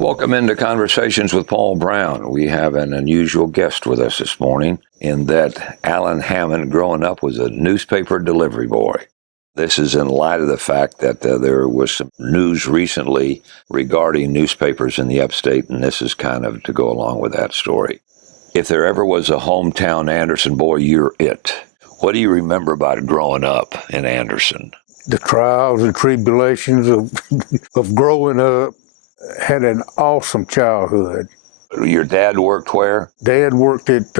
Welcome into Conversations with Paul Brown. We have an unusual guest with us this morning in that Alan Hammond, growing up, was a newspaper delivery boy. This is in light of the fact that there was some news recently regarding newspapers in the upstate, and this is kind of to go along with that story. If there ever was a hometown Anderson boy, you're it. What do you remember about growing up in Anderson? The trials and tribulations of growing up. Had an awesome childhood. Your dad worked where? Dad worked at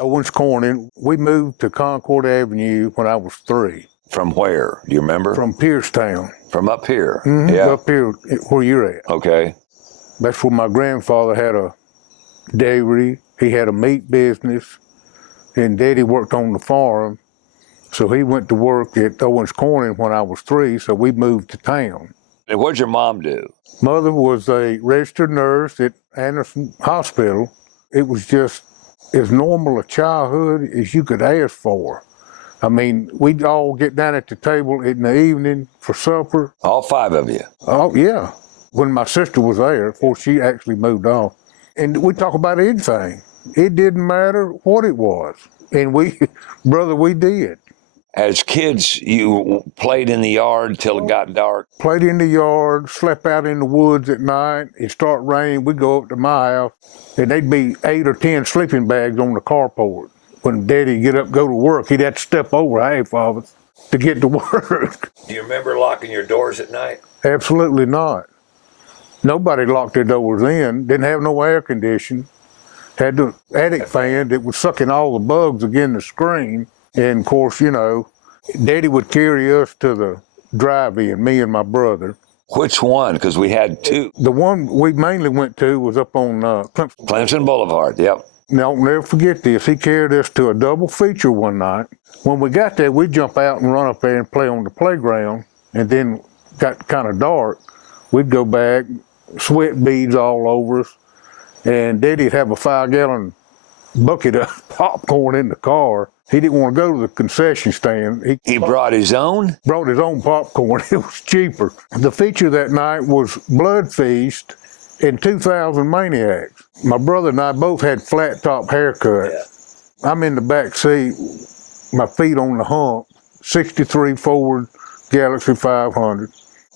Owens Corning. We moved to Concord Avenue when I was 3. From where? Do you remember? From Piercetown. From up here? Mm-hmm. Yeah. Up here where you're at. Okay. That's where my grandfather had a dairy. He had a meat business. And Daddy worked on the farm. So he went to work at Owens Corning when I was 3, so we moved to town. And what'd your mom do? Mother was a registered nurse at Anderson Hospital. It was just as normal a childhood as you could ask for. I mean, we'd all get down at the table in the evening for supper. All 5 of you? Oh, yeah. When my sister was there, before she actually moved off. And we'd talk about anything. It didn't matter what it was. And we did. As kids, you played in the yard till it got dark? Played in the yard, slept out in the woods at night. It'd start raining. We'd go up to my house, and there'd be 8 or 10 sleeping bags on the carport. When Daddy'd get up, go to work, he'd have to step over half of us to get to work. Do you remember locking your doors at night? Absolutely not. Nobody locked their doors in. Didn't have no air conditioning. Had the attic fan that was sucking all the bugs against the screen. And of course, you know, Daddy would carry us to the drive-in, me and my brother. Which one? Because we had 2. The one we mainly went to was up on Clemson Boulevard, yep. Now, I'll never forget this. He carried us to a double feature one night. When we got there, we'd jump out and run up there and play on the playground. And then got kind of dark. We'd go back, sweat beads all over us. And Daddy'd have a 5-gallon bucket of popcorn in the car. He didn't want to go to the concession stand. He brought his own? Brought his own popcorn. It was cheaper. The feature that night was Blood Feast and 2,000 Maniacs. My brother and I both had flat top haircuts. Yeah. I'm in the back seat, my feet on the hump, 63 Ford Galaxy 500.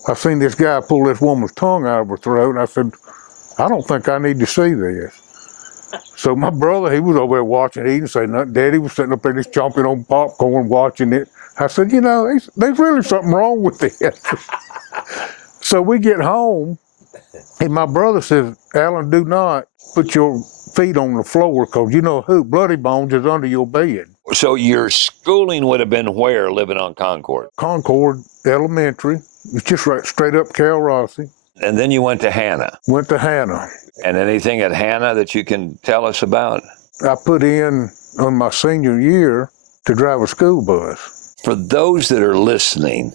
I seen this guy pull this woman's tongue out of her throat, and I said, I don't think I need to see this. So my brother, he was over there watching. He didn't say nothing. Daddy was sitting up there just chomping on popcorn, watching it. I said, you know, there's really something wrong with this. So we get home, and my brother says, Alan, do not put your feet on the floor, because you know who? Bloody Bones is under your bed. So your schooling would have been where, living on Concord? Concord Elementary. It's just right straight up Cal Rossi. And then you went to Hannah? Went to Hannah. And anything at Hannah that you can tell us about? I put in on my senior year to drive a school bus. For those that are listening,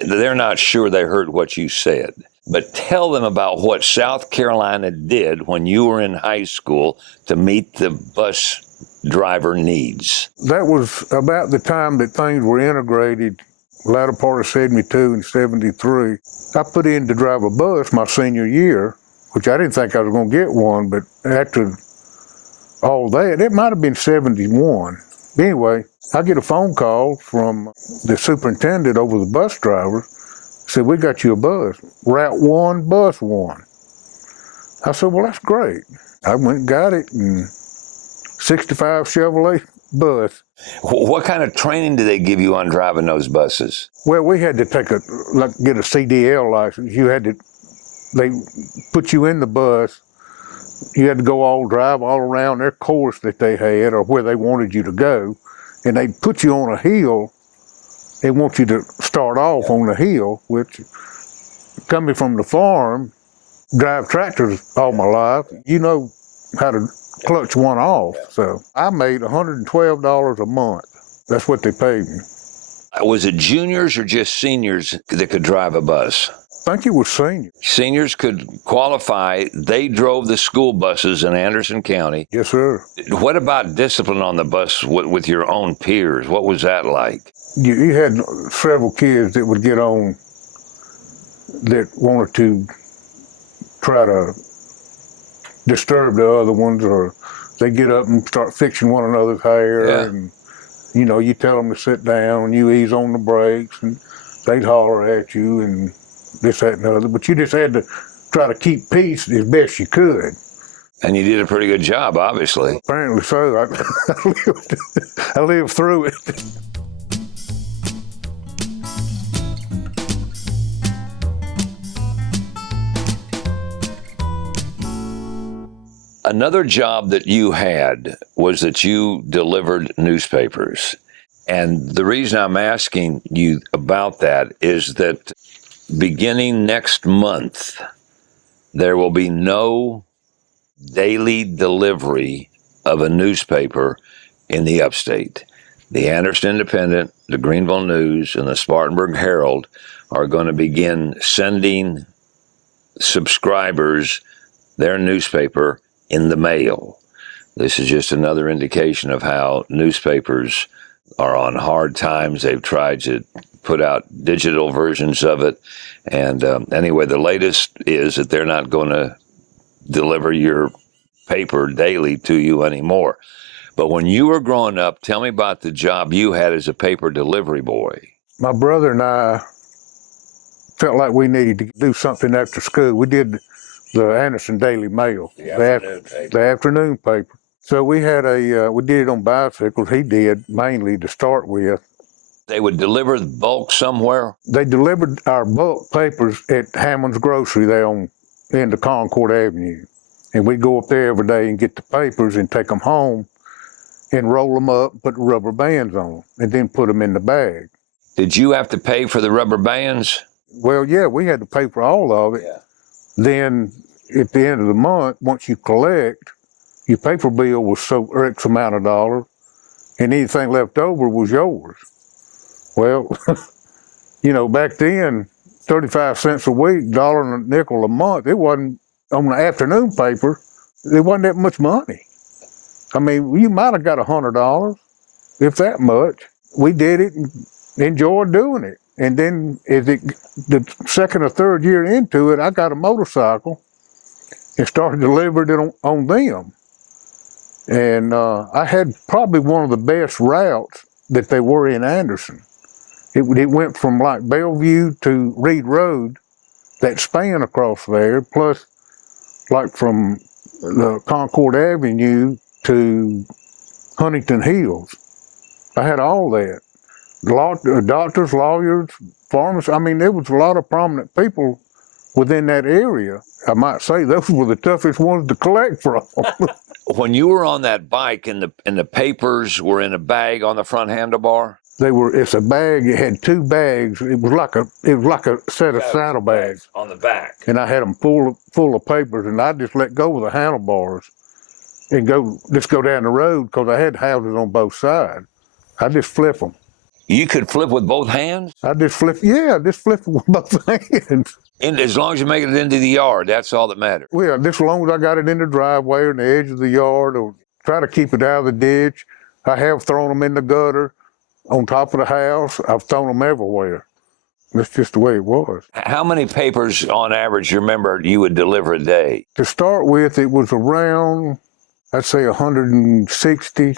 they're not sure they heard what you said, but tell them about what South Carolina did when you were in high school to meet the bus driver needs. That was about the time that things were integrated, latter part of 72 and 73. I put in to drive a bus my senior year, which I didn't think I was going to get one, but after all that, it might have been 71. Anyway, I get a phone call from the superintendent over the bus driver, said, we got you a bus, Route 1, Bus 1. I said, well, that's great. I went and got it, and 65 Chevrolet bus. What kind of training do they give you on driving those buses? Well, we had to get a CDL license. They put you in the bus. You had to drive all around their course that they had or where they wanted you to go. And they put you on a hill. They want you to start off on the hill, which, coming from the farm, drive tractors all my life, you know how to clutch one off. So I made $112 a month. That's what they paid me. Was it juniors or just seniors that could drive a bus? I think it was seniors. Seniors could qualify. They drove the school buses in Anderson County. Yes, sir. What about discipline on the bus with your own peers? What was that like? You had several kids that would get on that wanted to try to disturb the other ones, or they get up and start fixing one another's hair. Yeah. And you tell them to sit down, and you ease on the brakes, and they'd holler at you and this, that, and the other. But you just had to try to keep peace as best you could. And you did a pretty good job, obviously. Apparently so. I lived through it. Another job that you had was that you delivered newspapers. And the reason I'm asking you about that is that beginning next month, there will be no daily delivery of a newspaper in the upstate. The Anderson Independent, the Greenville News, and the Spartanburg Herald are going to begin sending subscribers their newspaper in the mail. This is just another indication of how newspapers are on hard times. They've tried to put out digital versions of it. And anyway, the latest is that they're not going to deliver your paper daily to you anymore. But when you were growing up, tell me about the job you had as a paper delivery boy. My brother and I felt like we needed to do something after school. We did the Anderson Daily Mail, the afternoon paper. So we had we did it on bicycles. He did, mainly to start with. They would deliver the bulk somewhere? They delivered our bulk papers at Hammond's Grocery there on end of Concord Avenue. And we'd go up there every day and get the papers and take them home and roll them up, put rubber bands on them, and then put them in the bag. Did you have to pay for the rubber bands? Well, yeah, we had to pay for all of it. Yeah. Then at the end of the month, once you collect, your paper bill was so X amount of dollars, and anything left over was yours. Well, back then, 35 cents a week, $1 and a nickel a month, it wasn't, on the afternoon paper, it wasn't that much money. I mean, you might have got $100, if that much. We did it and enjoyed doing it. And then the second or third year into it, I got a motorcycle and started delivering it on them. And I had probably one of the best routes that they were in Anderson. It went from like Bellevue to Reed Road, that span across there, plus like from the Concord Avenue to Huntington Hills. I had all that. Doctors, lawyers, farmers. I mean, there was a lot of prominent people within that area. I might say those were the toughest ones to collect from. When you were on that bike and the papers were in a bag on the front handlebar? It's a bag. It had two bags. It was like a set of saddlebags on the back. And I had them full of papers, and I just let go of the handlebars and go down the road because I had houses on both sides. I just flip them. You could flip with both hands? I just flip it with both hands. And as long as you make it into the yard, that's all that matters. Well, just as long as I got it in the driveway or in the edge of the yard, or try to keep it out of the ditch. I have thrown them in the gutter, on top of the house. I've thrown them everywhere. That's just the way it was. How many papers on average you remember you would deliver a day? To start with, it was around, I'd say 160,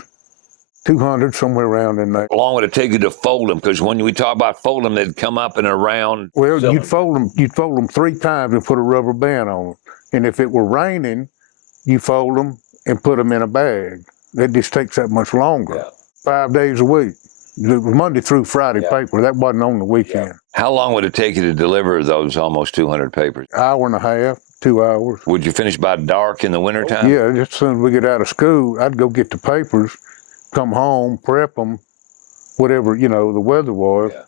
200, somewhere around in there. How long would it take you to fold them? Because when we talk about fold them, they'd come up in a round. Well, you'd fold them 3 times and put a rubber band on them. And if it were raining, you fold them and put them in a bag. It just takes that much longer. Yeah. 5 days a week. It was Monday through Friday paper. That wasn't on the weekend. How long would it take you to deliver those almost 200 papers? Hour and a half, 2 hours. Would you finish by dark in the wintertime? Yeah, just as soon as we get out of school, I'd go get the papers, come home, prep them, whatever, the weather was. Yeah.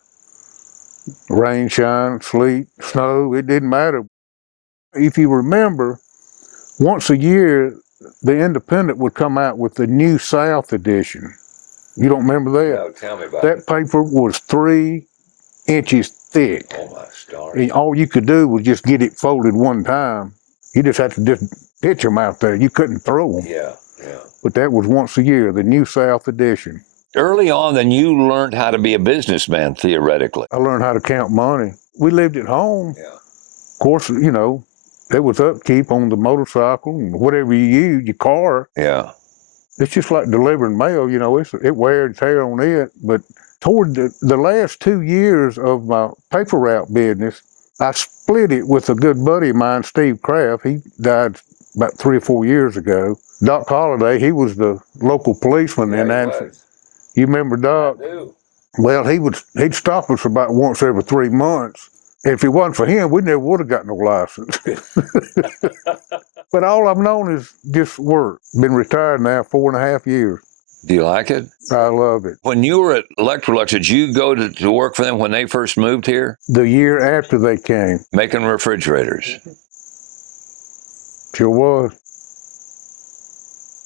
Rain, shine, sleet, snow, it didn't matter. If you remember, once a year, the Independent would come out with the New South edition. You don't remember that? No, tell me about that paper was 3 inches thick. Oh, my stars. And all you could do was just get it folded one time. You just had to just pitch them out there. You couldn't throw them. Yeah. But that was once a year, the New South edition. Early on, then you learned how to be a businessman, theoretically. I learned how to count money. We lived at home. Yeah. Of course, There was upkeep on the motorcycle and whatever you use, your car. Yeah. It's just like delivering mail, it wear and tear on it. But toward the last 2 years of my paper route business, I split it with a good buddy of mine, Steve Kraft. He died about 3 or 4 years ago. Doc Holliday, he was the local policeman in Anderson. You remember Doc? I do. Well, he'd stop us about once every 3 months. If it wasn't for him, we never would have got no license. But all I've known is just work. Been retired now 4.5 years. Do you like it? I love it. When you were at Electrolux, did you go to work for them when they first moved here? The year after they came. Making refrigerators. Sure was.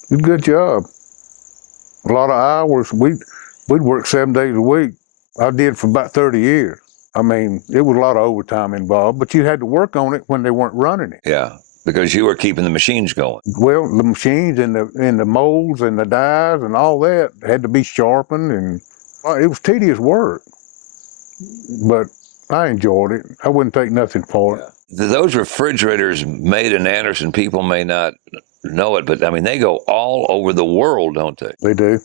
It was a good job. A lot of hours. We'd work 7 days a week. I did for about 30 years. I mean, it was a lot of overtime involved, but you had to work on it when they weren't running it. Yeah, because you were keeping the machines going. Well, the machines and the molds and the dies and all that had to be sharpened, and it was tedious work. But I enjoyed it. I wouldn't take nothing for it. Those refrigerators made in Anderson, people may not know it, but I mean, they go all over the world, don't they? They do.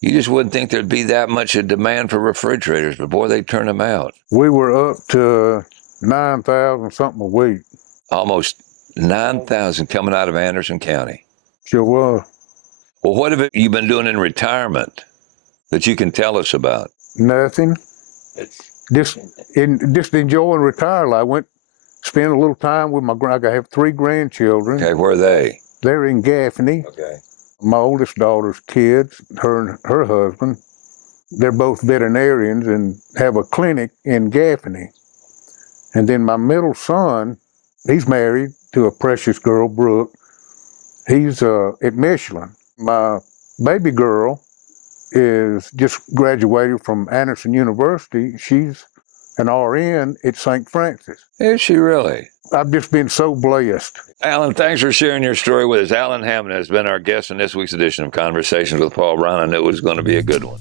You just wouldn't think there'd be that much a demand for refrigerators, but boy, they turn them out. We were up to 9,000 something a week. Almost 9,000 coming out of Anderson County. Sure was. Well, what have you been doing in retirement that you can tell us about? Nothing. Just enjoying retired life. I went spend a little time with I have 3 grandchildren. Okay, where are they? They're in Gaffney. Okay. My oldest daughter's kids, her and her husband, they're both veterinarians and have a clinic in Gaffney. And then my middle son, he's married to a precious girl, Brooke. He's at Michelin. My baby girl is just graduated from Anderson University. She's an RN at St. Francis. Is she really? I've just been so blessed. Alan, thanks for sharing your story with us. Alan Hammond has been our guest in this week's edition of Conversations with Paul Brown. I knew it was going to be a good one.